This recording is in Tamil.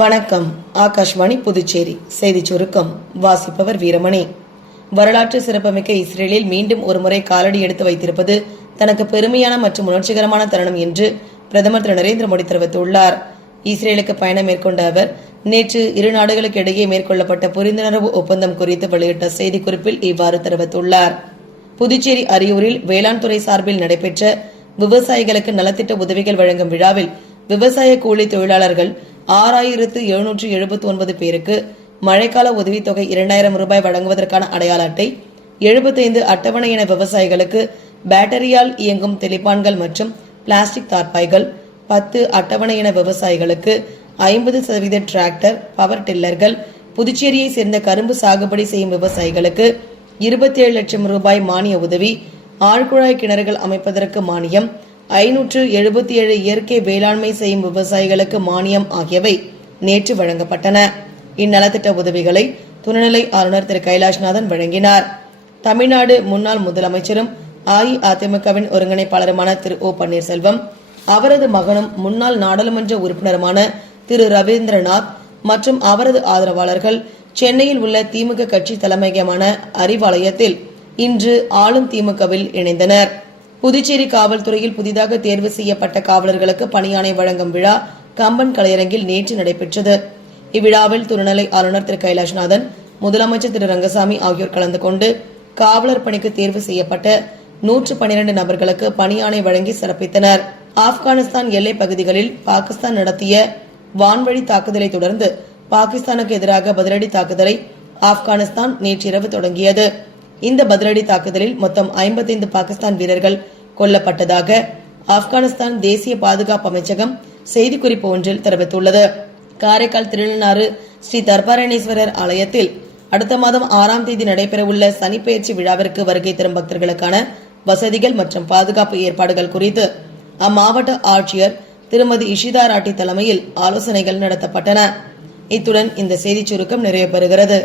வணக்கம். ஆகாஷ்வாணி புதுச்சேரி செய்திச் சுருக்கம் வாசிப்பவர் வீரமணி. வரலாற்று சிறப்புமிக்க இஸ்ரேலில் மீண்டும் ஒருமுறை காலடி எடுத்து வைத்திருப்பது தனக்கு பெருமையான மற்றும் உணர்ச்சிகரமான தருணம் என்று பிரதமர் திரு நரேந்திர மோடி தெரிவித்துள்ளார். இஸ்ரேலுக்கு பயணம் மேற்கொண்ட அவர் நேற்று இரு நாடுகளுக்கு இடையே மேற்கொள்ளப்பட்ட புரிந்துணர்வு ஒப்பந்தம் குறித்து வெளியிட்ட செய்திக்குறிப்பில் இவ்வாறு தெரிவித்துள்ளார். புதுச்சேரி அரியூரில் வேளாண் துறை சார்பில் நடைபெற்ற விவசாயிகளுக்கு நலத்திட்ட உதவிகள் வழங்கும் விழாவில் விவசாய கூலி தொழிலாளர்கள் 6779 பேருக்கு மழைக்கால உதவித்தொகை 2000 ரூபாய் வழங்குவதற்கான அடையாள அட்டை, 75 அட்டவணை இன விவசாயிகளுக்கு பேட்டரியால் இயங்கும் தெளிப்பான்கள் மற்றும் பிளாஸ்டிக் தார்பாய்கள், 10 அட்டவணை இன விவசாயிகளுக்கு 50% டிராக்டர், பவர் டில்லர்கள், புதுச்சேரியை சேர்ந்த கரும்பு சாகுபடி செய்யும் விவசாயிகளுக்கு 27 லட்சம் ரூபாய் மானிய உதவி, ஆழ்குழாய் கிணறுகள் அமைப்பதற்கு மானியம், 577 இயற்கை வேளாண்மை செய்யும் விவசாயிகளுக்கு மானியம் ஆகியவை நேற்று வழங்கப்பட்டன. இந்நலத்திட்ட உதவிகளை துணைநிலை ஆளுநர் திரு கைலாஷ்நாதன் வழங்கினார். தமிழ்நாடு முன்னாள் முதலமைச்சரும் அஇஅதிமுகவின் ஒருங்கிணைப்பாளருமான திரு ஓ பன்னீர்செல்வம், அவரது மகனும் முன்னாள் நாடாளுமன்ற உறுப்பினருமான திரு ரவீந்திரநாத் மற்றும் அவரது ஆதரவாளர்கள் சென்னையில் உள்ள திமுக கட்சி தலைமையகமான அறிவாலயத்தில் இன்று ஆளும் திமுகவில் இணைந்தனர். புதுச்சேரி காவல்துறையில் புதிதாக தேர்வு செய்யப்பட்ட காவலர்களுக்கு பணியாணை வழங்கும் விழா கம்பன் கலையரங்கில் நேற்று நடைபெற்றது. இவ்விழாவில் துணைநிலை ஆளுநர் திரு கைலாஷ்நாதன், முதலமைச்சர் திரு ரங்கசாமி ஆகியோர் கலந்து கொண்டு காவலர் பணிக்கு தேர்வு செய்யப்பட்ட 112 நபர்களுக்கு பணியாணை வழங்கி சிறப்பித்தனர். ஆப்கானிஸ்தான் எல்லை பகுதிகளில் பாகிஸ்தான் நடத்திய வான்வழி தாக்குதலை தொடர்ந்து பாகிஸ்தானுக்கு எதிராக பதிலடி தாக்குதலை ஆப்கானிஸ்தான் நேற்றிரவு தொடங்கியது. இந்த பதிலடி தாக்குதலில் மொத்தம் 55 பாகிஸ்தான் வீரர்கள் கொல்லப்பட்டதாக ஆப்கானிஸ்தான் தேசிய பாதுகாப்பு அமைச்சகம் செய்திக்குறிப்பு ஒன்றில் தெரிவித்துள்ளது. காரைக்கால் திருநள்ளாறு ஸ்ரீ தர்பாரணேஸ்வரர் ஆலயத்தில் அடுத்த மாதம் 6ஆம் தேதி நடைபெறவுள்ள சனிப்பெயர்ச்சி விழாவிற்கு வருகை தரும் பக்தர்களுக்கான வசதிகள் மற்றும் பாதுகாப்பு ஏற்பாடுகள் குறித்து அம்மாவட்ட ஆட்சியர் திருமதி இஷிதா ராட்டி தலைமையில் ஆலோசனைகள் நடத்தப்பட்டன. இத்துடன் இந்த செய்திச் சுருக்கம் நிறைவு பெறுகிறது.